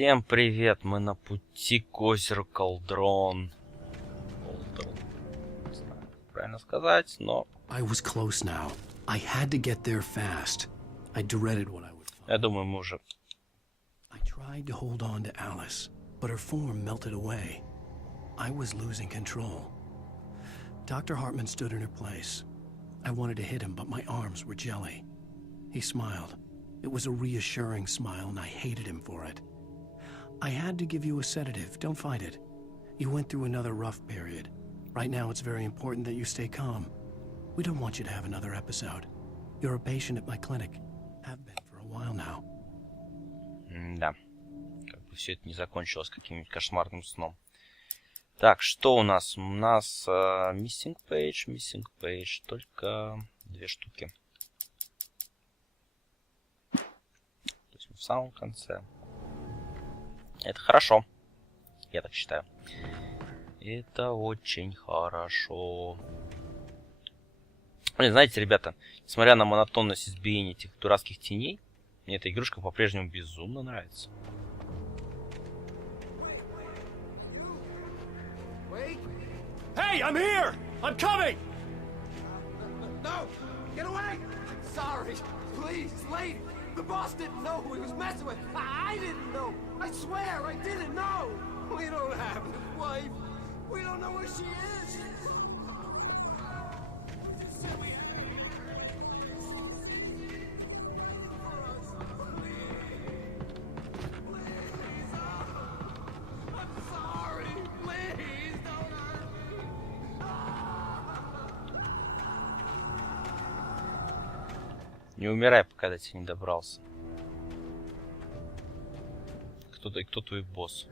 Всем привет, мы на пути к озеру Колдрон. Не знаю, как правильно сказать, но... Я думаю, мы уже... I tried to hold on to Alice, but her form melted away. I was losing control. Dr. Hartman stood in her place. I wanted to hit him, but my arms were jelly. He smiled. It was a reassuring smile, and I hated him for it. I had to give you a sedative. Don't fight it. You went through another rough period. Right now, it's very important that you stay calm. We don't want you to have another episode. You're a patient at my clinic. Have been for a while now. Да. Как бы все это не закончилось каким-нибудь кошмарным сном. Так, что у нас? У нас missing page, только 2 штуки. То есть в самом конце. Это хорошо. Я так считаю. Это очень хорошо. Блин, знаете, ребята, несмотря на монотонность избиения этих дурацких теней, мне эта игрушка по-прежнему безумно нравится. Hey, I'm here! I'm coming! No! Get away! I'm sorry. Please, lady. The boss didn't know who he was messing with. I didn't know. I swear I didn't know. We don't have his wife. We don't know where she is. Не умирай, пока до тебя не добрался. Кто твой босс?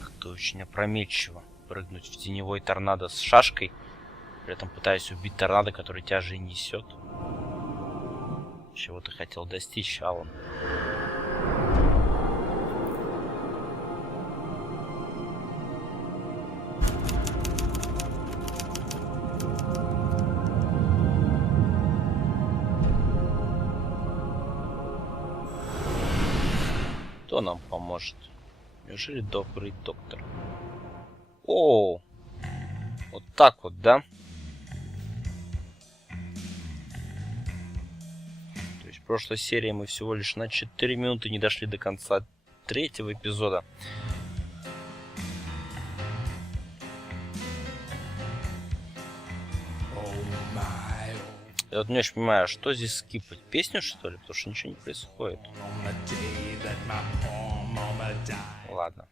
Как-то очень опрометчиво прыгнуть в теневой торнадо с шашкой, при этом пытаясь убить торнадо, который тебя же и несет. Чего ты хотел достичь, Алан? Кто нам поможет? Неужели добрый доктор? О, вот так вот, да? То есть в прошлой серии мы всего лишь на 4 минуты не дошли до конца 3-го эпизода. Я вот не очень понимаю, что здесь скипать? Песню, что ли? Потому что ничего не происходит. Ладно.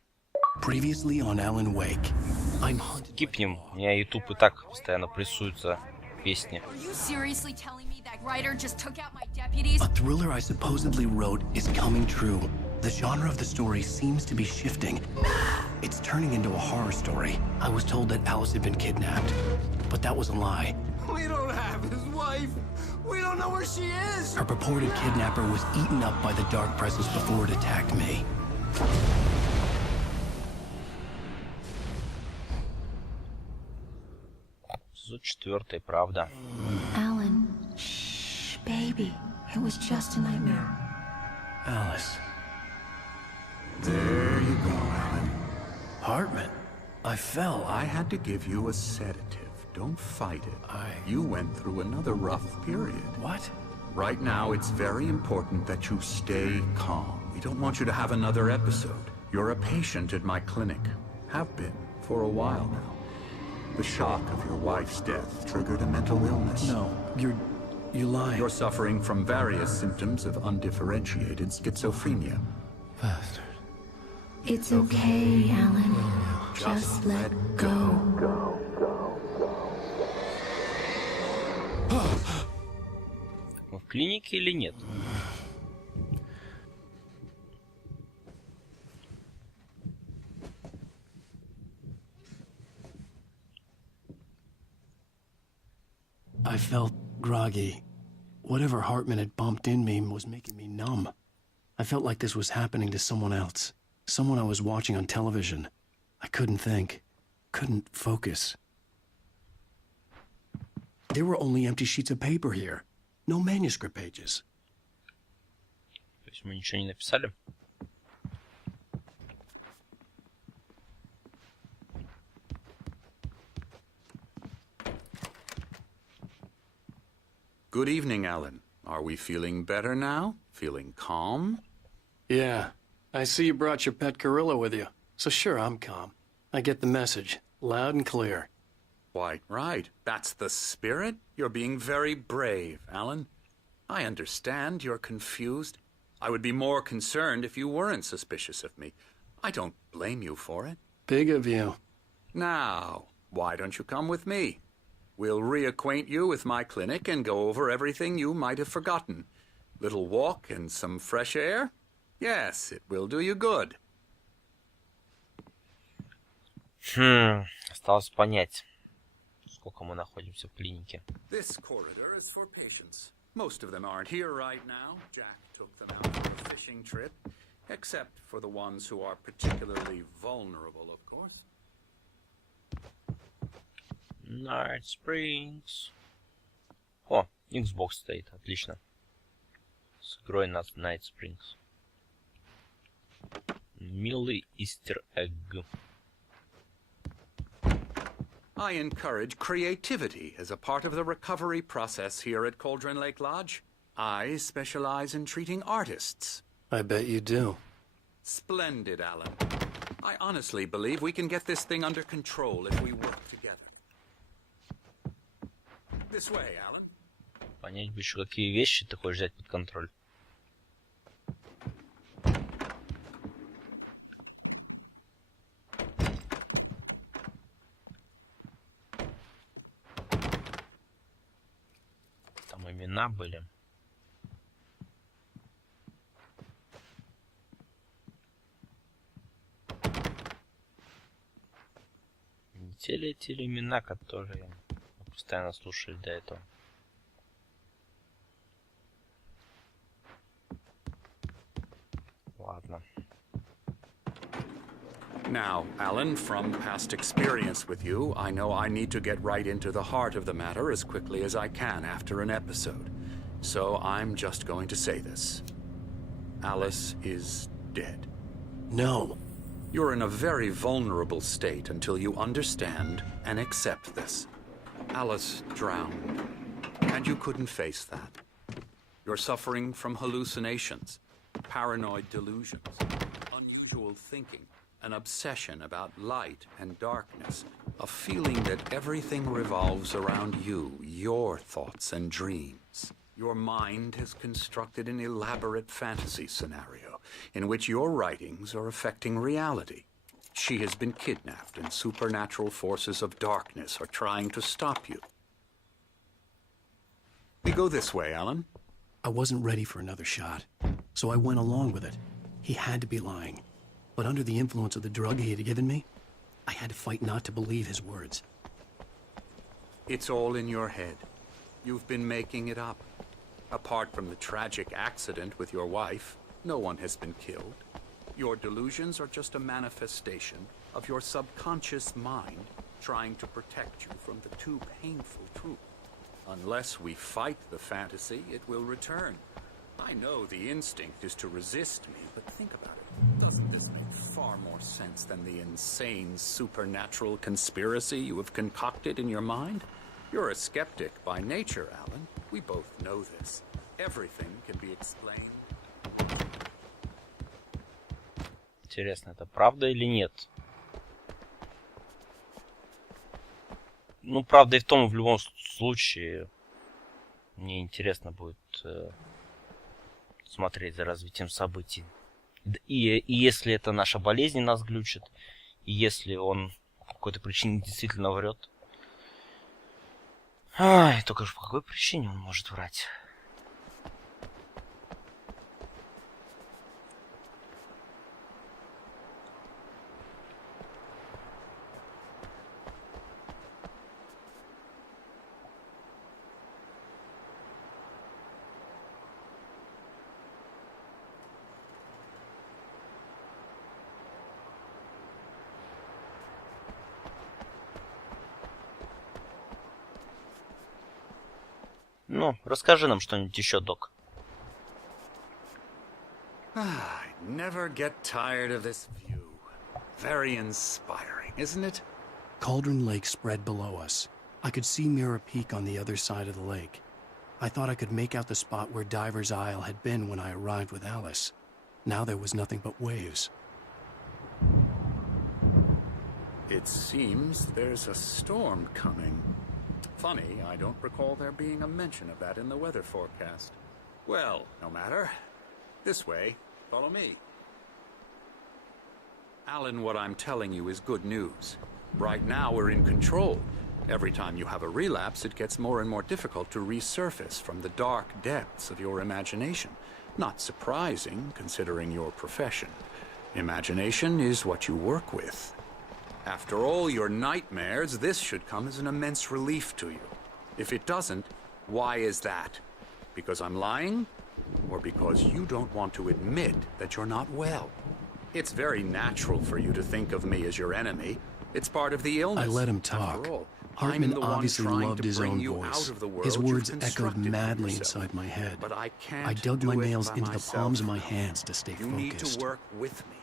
Скипнем. У меня YouTube и так постоянно прессуются песни. A thriller I supposedly wrote is coming true. The genre of the story seems to be shifting. It's turning into a horror story. I was told that Alice had been kidnapped, but that was a lie. We don't have his wife. We don't know where she is. Her purported kidnapper was eaten up by the dark presence before it attacked me. Эпизод 4, правда. Alan, shh, baby. It was just a nightmare. Alice. There you go, Alan. Hartman. I fell. I had to give you a sedative. Don't fight it. You went through another rough period. What? Right now, it's very important that you stay calm. We don't want you to have another episode. You're a patient at my clinic. Have been for a while now. The shock of your wife's death triggered a mental illness. No, you're You lie. You're suffering from various symptoms of undifferentiated schizophrenia. Bastard. It's okay, Alan. Just let go. Мы в клинике или нет? I felt groggy. Whatever Hartman had bumped in me was making me numb. I felt like this was happening to someone else. Someone I was watching on television. I couldn't think. Couldn't focus. There were only empty sheets of paper here. No manuscript pages. То есть мы ничего не написали? Good evening, Alan. Are we feeling better now? Feeling calm? Yeah. I see you brought your pet gorilla with you. So sure, I'm calm. I get the message. Loud and clear. Quite right. That's the spirit. You're being very brave, Alan. I understand you're confused. I would be more concerned if you weren't suspicious of me. I don't blame you for it. Big of you. Now, why don't you come with me? We'll reacquaint you with my clinic and go over everything you might have forgotten. Little walk and some fresh air? Yes, it will do you good. Осталось понять, сколько мы находимся в клинике. This corridor is for patients. Most of them aren't here right now. Jack took them out for a fishing trip, except for the ones who are particularly vulnerable, of course. Night Springs. О, Xbox стоит, отлично. С игрой на Night Springs. Милый Easter egg. I encourage creativity as a part of the recovery process here at Cauldron Lake Lodge. I specialize in treating artists. I bet you do. Splendid, Alan. I honestly believe we can get this thing under control if we work together. This way, Alan. Понять бы еще, какие вещи ты хочешь взять под контроль. Там имена были. Не те ли эти имена, которые мы постоянно слушали до этого? Ладно. Now, Alan, from past experience with you, I know I need to get right into the heart of the matter as quickly as I can after an episode. So I'm just going to say this. Alice is dead. No. You're in a very vulnerable state until you understand and accept this. Alice drowned, and you couldn't face that. You're suffering from hallucinations, paranoid delusions, unusual thinking, an obsession about light and darkness, a feeling that everything revolves around you, your thoughts and dreams. Your mind has constructed an elaborate fantasy scenario in which your writings are affecting reality. She has been kidnapped and supernatural forces of darkness are trying to stop you. We go this way, Alan. I wasn't ready for another shot, so I went along with it. He had to be lying. But under the influence of the drug he had given me, I had to fight not to believe his words. It's all in your head. You've been making it up. Apart from the tragic accident with your wife, no one has been killed. Your delusions are just a manifestation of your subconscious mind trying to protect you from the too painful truth. Unless we fight the fantasy, it will return. I know the instinct is to resist me, but think about it. Doesn't this make far more sense than the insane supernatural conspiracy you have concocted in your mind? You're a skeptic by nature, Alan. We both know this. Everything can be explained. Интересно, это правда или нет? Ну, правда и в том, и в любом случае Мне интересно будет смотреть за развитием событий. И если это наша болезнь нас глючит, и если он по какой-то причине действительно врет. Ай, только же по какой причине он может врать? Ну, расскажи нам что-нибудь еще, док. I never get tired of this view. Very inspiring, isn't it? Cauldron Lake spread below us. I could see Mirror Peak on the other side of the lake. I thought I could make out the spot where Diver's Isle had been when I arrived with Alice. Now there was nothing but waves. It seems there's a storm coming. Funny, I don't recall there being a mention of that in the weather forecast. Well, no matter. This way. Follow me. Alan, what I'm telling you is good news. Right now we're in control. Every time you have a relapse, it gets more and more difficult to resurface from the dark depths of your imagination. Not surprising, considering your profession. Imagination is what you work with. After all your nightmares, this should come as an immense relief to you. If it doesn't, why is that? Because I'm lying? Or because you don't want to admit that you're not well? It's very natural for you to think of me as your enemy. It's part of the illness. I let him talk. After all, Hartman I'm the one obviously trying loved to his bring own you voice. out of the world His you've words echoed constructed for madly yourself. inside my head. But I can't I dug my do it nails by into the myself. palms of my hands to stay You need focused. to work with me.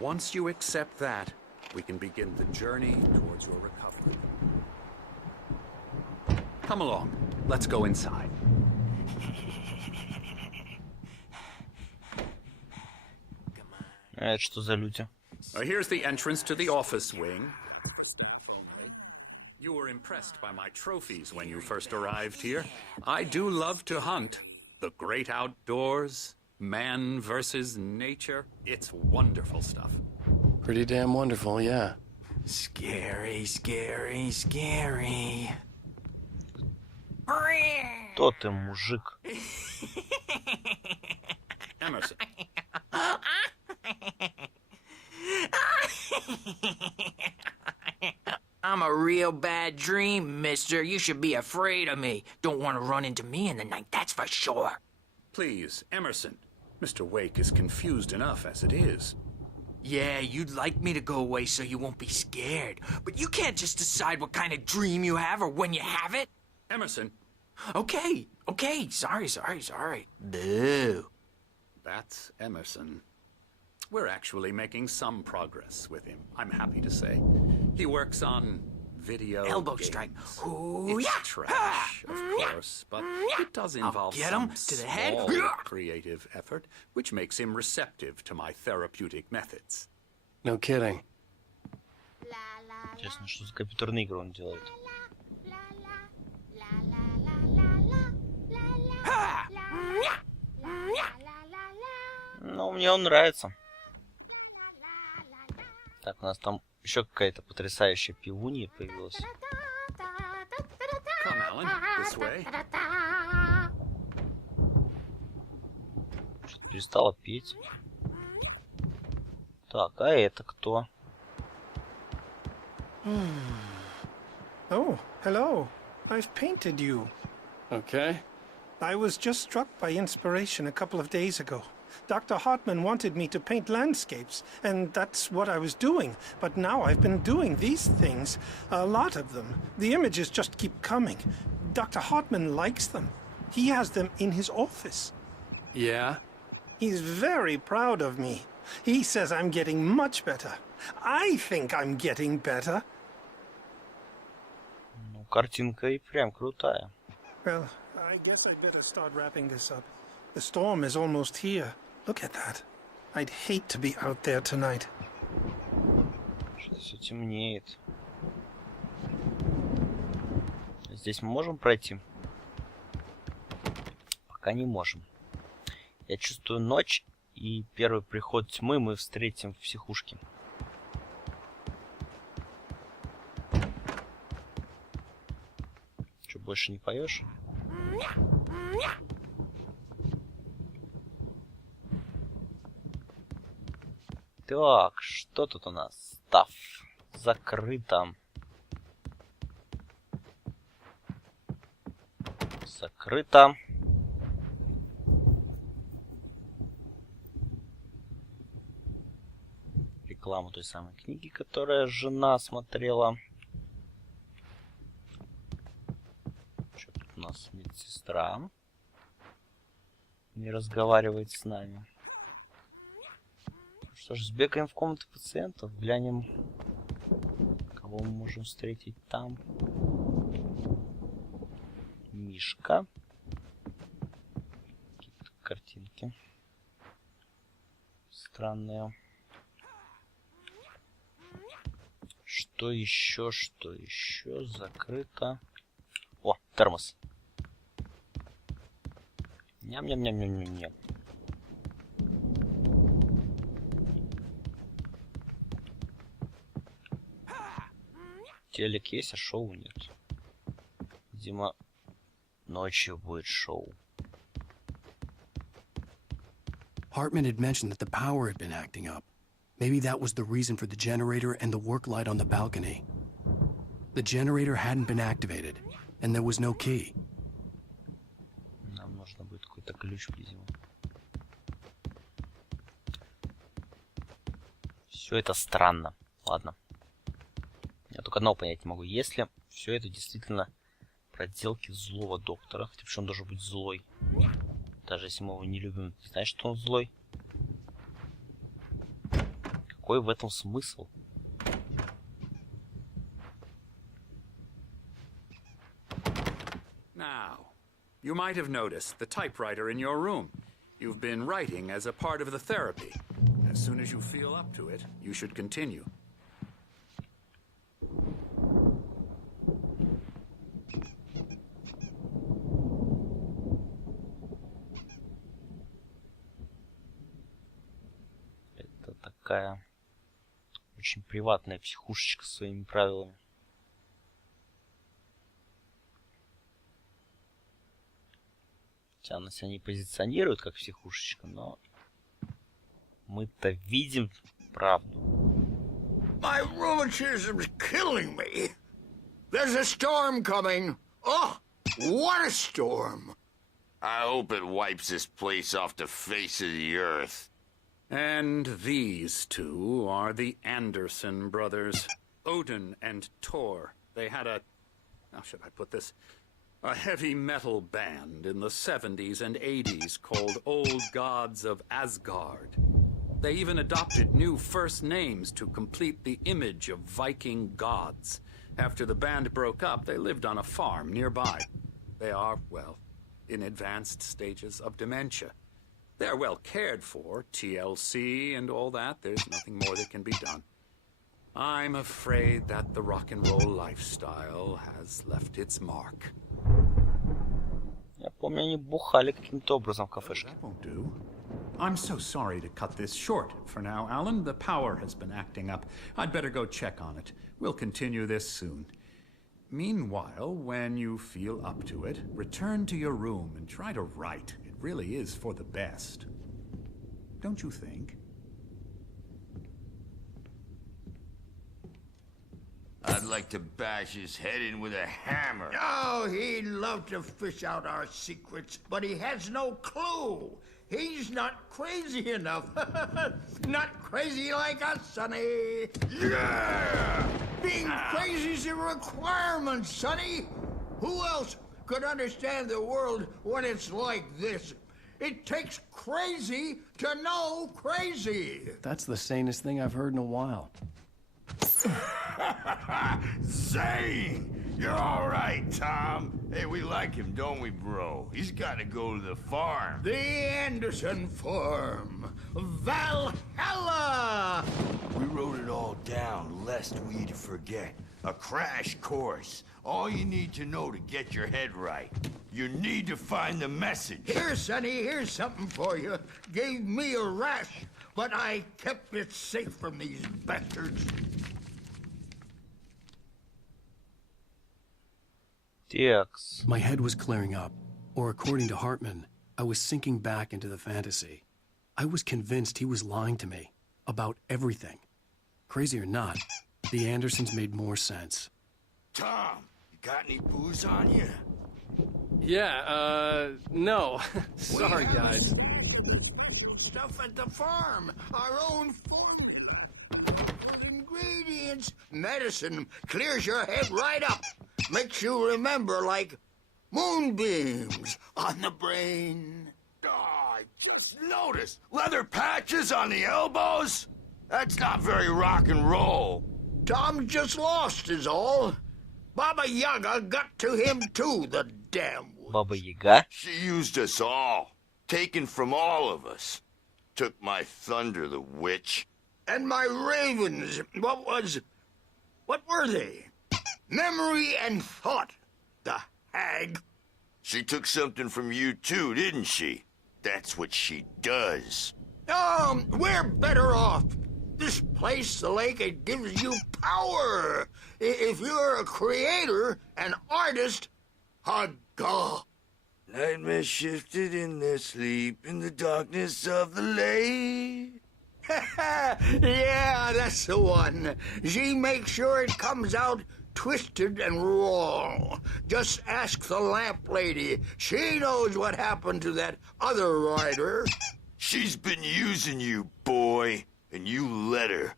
Once you accept that, we can begin the journey towards your recovery. Come along. Let's go inside. Это что за люди? Here's the entrance to the office wing. For staff only. You were impressed by my trophies when you first arrived here. I do love to hunt. The great outdoors, man versus nature. It's wonderful stuff. Pretty damn wonderful, yeah. Scary, scary, scary. Кто ты, мужик? Emerson. I'm a real bad dream, mister. You should be afraid of me. Don't want to run into me in the night, that's for sure. Please, Emerson. Mr. Wake is confused enough as it is. Yeah, you'd like me to go away so you won't be scared. But you can't just decide what kind of dream you have or when you have it. Emerson. Okay, sorry. Boo. That's Emerson. We're actually making some progress with him, I'm happy to say. He works on video Elbow games. strike. Ooh, It's yeah. trash, of course, but it does involve get some him to the head. small creative effort, which makes him receptive to my therapeutic methods. No kidding. Интересно, что за компьютерные игры он делает? Ну, мне он нравится. Так, у нас там еще какая-то потрясающая пивунья появилась. Come, Alan, this way. Что-то перестала петь. Так, а это кто? Oh, hello. I've painted you. Okay. I was just struck by inspiration a couple of days ago. Dr. Hartman wanted me to paint landscapes, and that's what I was doing. But now I've been doing these things, a lot of them. The images just keep coming. Dr. Hartman likes them. He has them in his office. Yeah? He's very proud of me. He says I'm getting much better. I think I'm getting better. Ну, картинка и прям крутая. Well, I guess I'd better start wrapping this up. The storm is almost here. Look at that. I'd hate to be out there tonight. Что-то все темнеет. Здесь мы можем пройти? пока не можем. Я чувствую ночь, и первый приход тьмы мы встретим в психушке. Что, больше не поешь? Так, что тут у нас? Став. Закрыто. Закрыто. Рекламу той самой книги, которая жена смотрела. Что тут у нас? Медсестра не разговаривает с нами. Что ж, сбегаем в комнату пациентов, глянем, кого мы можем встретить там. Мишка. Какие-то картинки странные. Что еще? Что еще? Закрыто. О, термос. Ням-ням-ням-ням-ням-ням. Телек есть, а шоу нет. Видимо, ночью будет шоу. Hartman had mentioned that the power had been acting up. Maybe that was the reason for the generator and the work light on the balcony. The generator hadn't been activated, and there was no key. Нам нужно будет какой-то ключ, видимо. Все это странно. Ладно. Я только одного понять не могу. Если все это действительно проделки злого доктора, хотя почему он должен быть злой? Даже если мы его не любим, не значит, что он злой. Какой в этом смысл? Now, you might have noticed the typewriter in your room. You've been writing as a part of the therapy. As soon as you feel up to it, you should continue. Это такая очень приватная психушечка со своими правилами. Хотя она себя не позиционирует как психушечка, но мы-то видим правду. My rheumatism's killing me. There's a storm coming. Oh, what a storm. I hope it wipes this place off the face of the earth. And these two are the Anderson brothers, Odin and Thor. They had a, how should I put this? A heavy metal band in the 70s and 80s called Old Gods of Asgard. They even adopted new first names to complete the image of Viking gods. After the band broke up, they lived on a farm nearby. They are, well, in advanced stages of dementia. They're well cared for, TLC and all that. There's nothing more that can be done. I'm afraid that the rock and roll lifestyle has left its mark. Я помню, они бухали каким-то образом в кафешке. That won't do. I'm so sorry to cut this short for now, Alan. The power has been acting up. I'd better go check on it. We'll continue this soon. Meanwhile, when you feel up to it, return to your room and try to write. It really is for the best. Don't you think? I'd like to bash his head in with a hammer. Oh, he'd love to fish out our secrets, but he has no clue. He's not crazy enough. Not crazy like us, Sonny. Yeah! Being crazy's a requirement, Sonny. Who else could understand the world when it's like this? It takes crazy to know crazy. That's the sanest thing I've heard in a while. Zane! You're all right, Tom. Hey, we like him, don't we, bro? He's got to go to the farm. The Anderson farm. Valhalla! We wrote it all down, lest we'd forget. A crash course. All you need to know to get your head right. You need to find the message. Here, Sonny, here's something for you. Gave me a rash, but I kept it safe from these bastards. Текс. My head was clearing up, or according to Hartman, I was sinking back into the fantasy. I was convinced he was lying to me about everything. Crazy or not, the Andersons made more sense. Tom, you got any booze on you? Yeah, no. Sorry, We have guys. the special stuff at the farm. Our own formula. With ingredients. Medicine clears your head right up. Makes you remember like moonbeams on the brain. Oh, I just noticed. Leather patches on the elbows? That's not very rock and roll. Tom just lost is all. Baba Yaga got to him too, the damn one. Баба Яга. She used us all. Taken from all of us. Took my thunder, the witch. And my ravens, what were they? Memory and thought, the hag. She took something from you too, didn't she? That's what she does. We're better off. This place, the lake, it gives you power. If you're a creator, an artist, haga. Nightmare shifted in their sleep in the darkness of the lake. Yeah, that's the one. She makes sure it comes out twisted and raw. Just ask the lamp lady. She knows what happened to that other rider. She's been using you, boy, and you let her.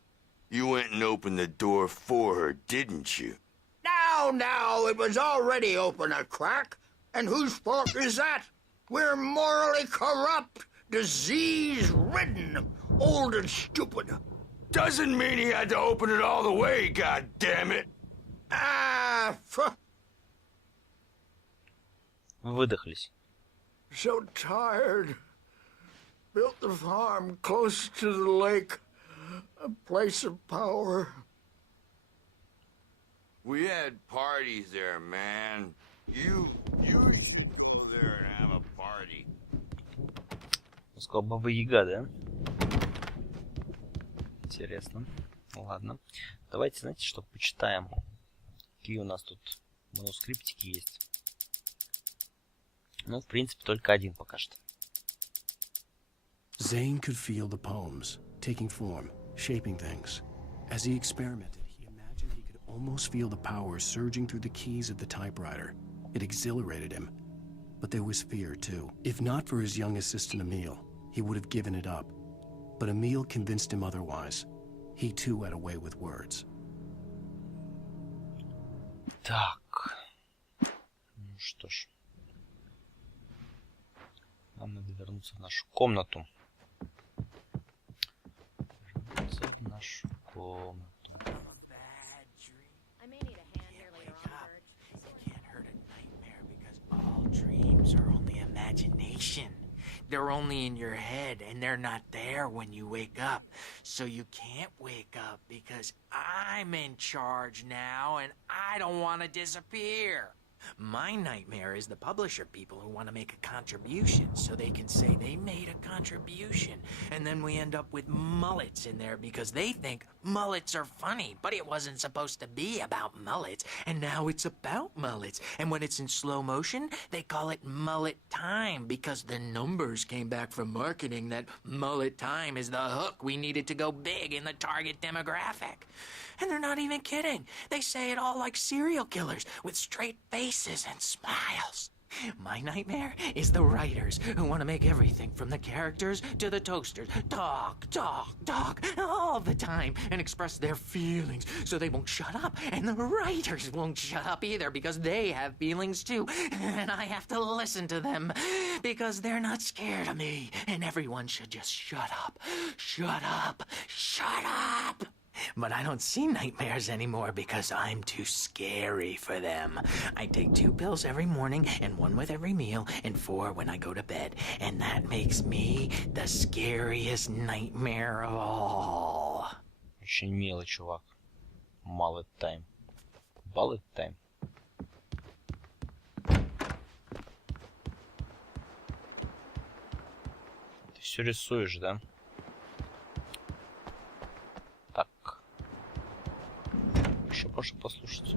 You went and opened the door for her, didn't you? Now, it was already open a crack. And whose fault is that? We're morally corrupt, disease-ridden, old and stupid. Doesn't mean he had to open it all the way, goddammit. Выдохлись. So tired. Built the farm close to the lake, a place of power. We had parties there, man. You used to go there and have a party. Он сказал Баба Яга, да? Интересно. Ладно. Давайте, знаете, что почитаем. Какие у нас тут манускриптики есть. Ну, в принципе, только один пока что. Zane could feel the poems, taking form, shaping things. As he experimented, he imagined he could almost feel the power surging through the keys of the typewriter. It exhilarated him. But there was fear, too. If not for his young assistant Emil, he would have given it up. But Emil convinced him otherwise. He, too, had a way with words. Так. Ну что ж. Нам надо вернуться в нашу комнату. Вернуться в нашу комнату. I may need a hand here later on, Bert. You can't hurt a nightmare because all dreams are only imagination. They're only in your head, and they're not there when you wake up. So you can't wake up because I'm in charge now, and I don't want to disappear. My nightmare is the publisher people who want to make a contribution so they can say they made a contribution. And then we end up with mullets in there because they think mullets are funny. But it wasn't supposed to be about mullets. And now it's about mullets. And when it's in slow motion, they call it mullet time because the numbers came back from marketing that mullet time is the hook we needed to go big in the target demographic. And they're not even kidding. They say it all like serial killers with straight faces and smiles. My nightmare is the writers who want to make everything from the characters to the toasters talk all the time and express their feelings so they won't shut up. And the writers won't shut up either because they have feelings too. And I have to listen to them because they're not scared of me. And everyone should just shut up. Shut up. Shut up. But I don't see nightmares anymore because I'm too scary for them. I take 2 pills every morning and 1 with every meal and 4 when I go to bed. And that makes me the scariest nightmare of all. Очень милый чувак. Mullet time. Bullet time. Ты все рисуешь, да? Так. Прошу послушать.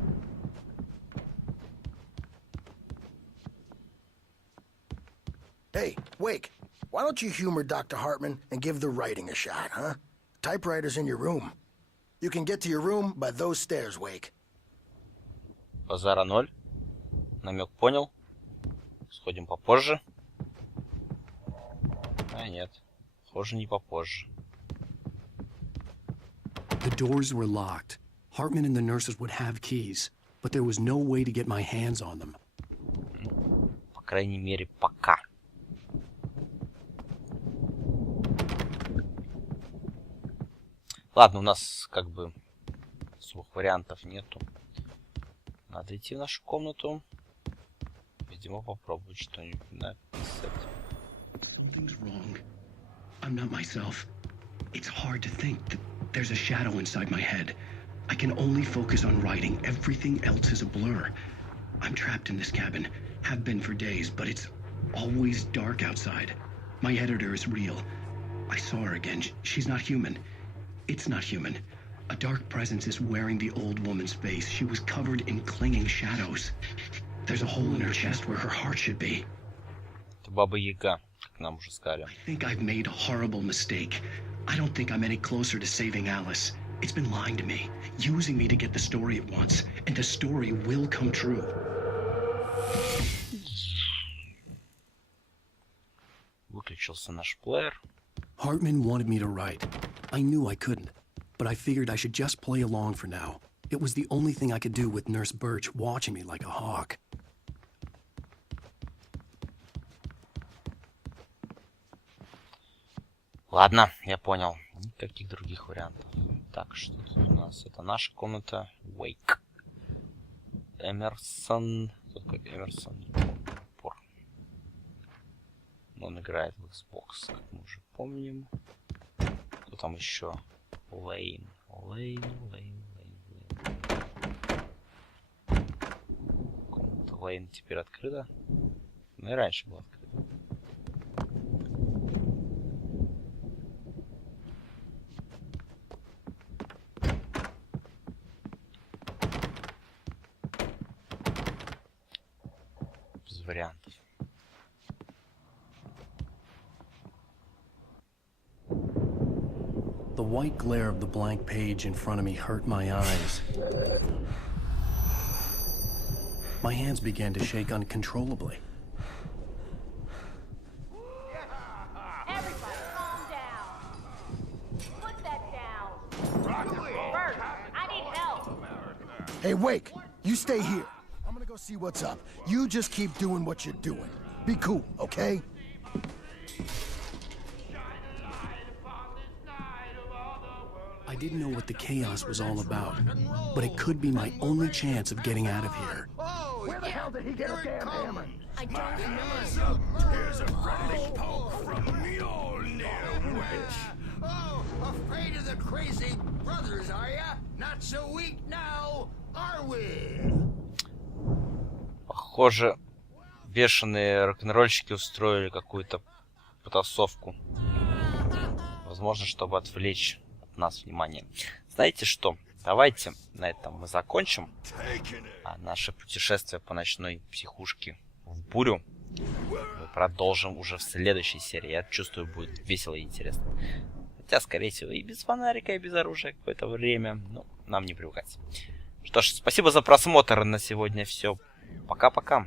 Hey, Wake, why don't you humor Dr. Hartman and give the writing a shot, huh? Typewriter's in your room. You can get to your room by those stairs, Wake. Базара 0. Намек понял. Сходим попозже. А, нет. Похоже, не попозже. The doors were locked. Hartman and the nurses would have keys, but there was no way to get my hands on them. По крайней мере, пока. Ладно, у нас как бы особых вариантов нету. Надо идти в нашу комнату. Видимо, попробовать что-нибудь написать. Something's wrong. I'm not myself. It's hard to think that there's a shadow inside my head. I can only focus on writing. Everything else is a blur. I'm trapped in this cabin. Have been for days, but it's always dark outside. My editor is real. I saw her again. She's not human. It's not human. A dark presence is wearing the old woman's face. She was covered in clinging shadows. There's a hole in her chest where her heart should be. Это Баба Яга, как нам уже сказали. I think I've made a horrible mistake. I don't think I'm any closer to saving Alice. It's been lying to me, using me to get the story it wants, and the story will come true. Выключился наш плеер. Hartman wanted me to write. I knew I couldn't, but I figured I should just play along for now. It was the only thing I could do with Nurse Birch watching me like a hawk. Ладно, я понял. Никаких других вариантов. Так, что тут у нас? Это наша комната. Wake. Эмерсон. Кто такой Эмерсон? Не помню. Он играет в Xbox, как мы уже помним. Кто там еще? Лейн. Комната Лейн теперь открыта. Ну и раньше была открыта. Без вариантов. The white glare of the blank page in front of me hurt my eyes. My hands began to shake uncontrollably. Everybody calm down. Put that down. Bert, I need help. Hey, Wake, you stay here. I'm gonna go see what's up. You just keep doing what you're doing. Be cool, okay? I didn't know what the chaos was all about, but it could be my only chance of getting out of here. Where the hell did he get a damn hammer? I don't know. Here's a friendly poke from Mjolnir, witch. Oh, afraid of the crazy brothers, are ya? Not so weak now, are we? Похоже, бешеные рок-н-ролльщики устроили какую-то потасовку. Возможно, чтобы отвлечь от нас внимание. Знаете что? Давайте на этом мы закончим наше путешествие по ночной психушке в бурю. Мы продолжим уже в следующей серии. Я чувствую, будет весело и интересно. Хотя, скорее всего, и без фонарика, и без оружия какое-то время. Но нам не привыкать. Что ж, спасибо за просмотр. На сегодня все. Пока-пока.